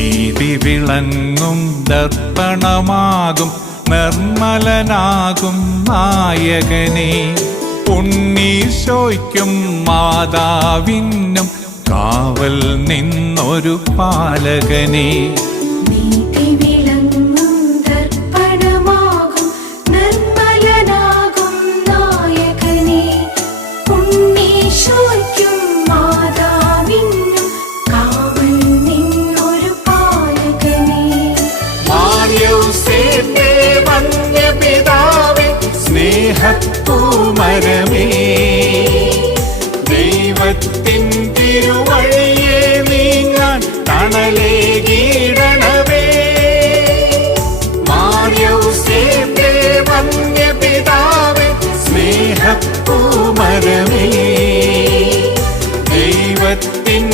നീതി വിളങ്ങും ദർപ്പണമാകും നിർമ്മലനാകും നായകനെ. ഉണ്ണീശോയ്ക്കും മാതാവിനും കാവൽ നിന്നൊരു പാലകനെ. പൂമരമേ ദൈവത്തിൻ തിരുവഴിയെ നീങ്ങാൻ തണലേകീടണവേ മാര്യൗസേപ്പേ വന്യപിതാവേ സ്നേഹ പൂമരമേ ദൈവത്തിൻ